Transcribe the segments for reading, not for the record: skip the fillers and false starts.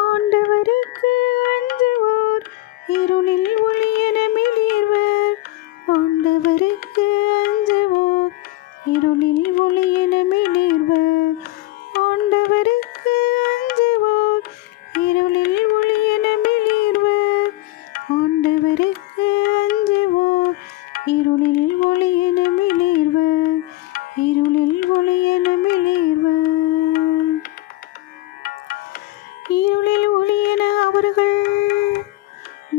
ஆண்டவருக்கு அஞ்சுவோர் இருளில் ஒளியென மிளிர்வர். ஆண்டவருக்கு அஞ்சுவோர் இருளில் ஒளியென மிளிர்வர். ஆண்டவருக்கு அஞ்சுவோர் இருளில் ஒளியென மிளிர்வர். ஆண்டவருக்கு அஞ்சுவோர் இருளில் ஒளியென மிளிர்வர். இருளில் ஒளியென மிளிர்வர். இருளில் ஒளியென அவர்கள்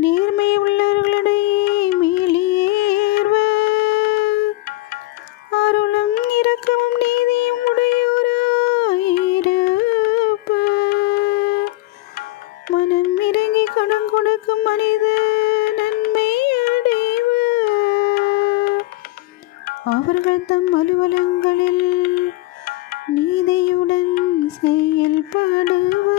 நேர்மை உள்ளவர்களிடையே மேலேறுவர். அருளும் இரக்கமும் நீதியும் உடையோராயிருப்பர். மனம் இறங்கி கடன் கொடுக்கும் மனிதர் நன்மை அடைவர். அவர்கள் தம் அலுவலகங்களில் நீதியுடன் செயல்படுவர்.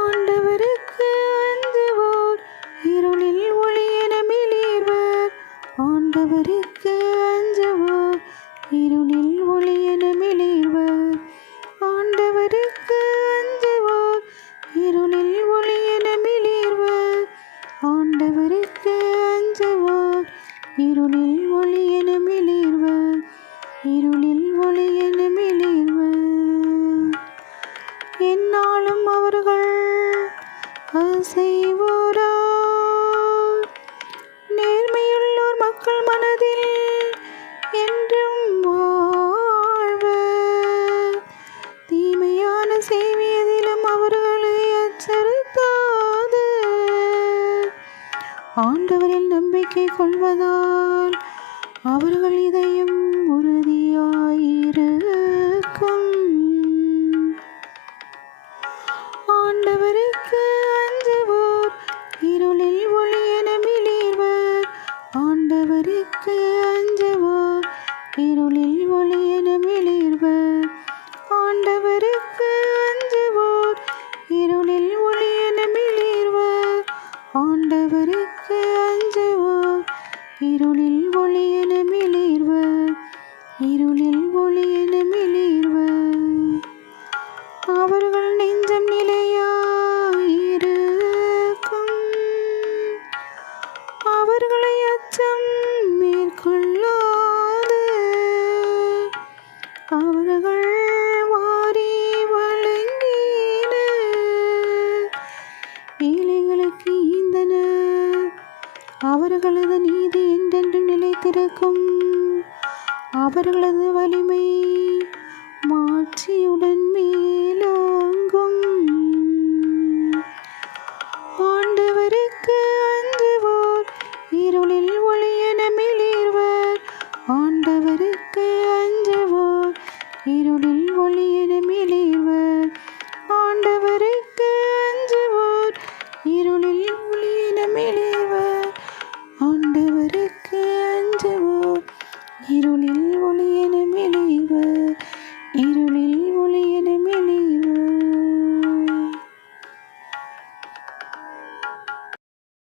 ஆண்டவருக்கு அஞ்சுவோர் இருளில் ஒளியென மிளிர்வர். ஆண்டவருக்கு அஞ்சுவோர் இருளில் ஒளியென மிளிர்வர். ஆண்டவருக்கு அஞ்சுவோர் இருளில் ஒளியென மிளிர்வர். ஆண்டவருக்கு அஞ்சுவோர் இருளில் ஒளியென மிளிர்வர். இருளில் ஒளியென மிளிர்வர். எந்நாளும் அவர்கள் அசைவோரார். நேர்மையுள்ளோர் மக்கள் மனதில் என்றும் வாழ்வர். தீமையான செய்வியதிலும் அவர்களை அச்சுறுத்தாது. ஆண்டவரில் நம்பிக்கை கொள்வதால் அவர்கள் இதயம் உறுதியாயிருக்கும். ஆண்டவருக்கு அஞ்சுவோர் இருளில் ஒளியென மிளிர்வர். ஆண்டவருக்கு அஞ்சுவோர் இருளில் ஒளியென மிளிர்வர். ஆண்டவருக்கு அஞ்சுவோர் இருளில் ஒளியென மிளிர்வர். ஆண்டவருக்கு அஞ்சுவோர் இருளில் ஒளியென மிளிர்வர். இருளில் ஒளியென மிளிர்வர். அவர்கள் நெஞ்சம் நிலையாயிருக்கும். அவர்களை அச்சம் மேற்கொள்ளாது. அவர்கள் வாரி வழங்கினர். ஏழைகளுக்கு ஈந்தனர். அவர்களது நீதி என்றென்றும் நிலைத்திருக்கும். அவர்களது வலிமை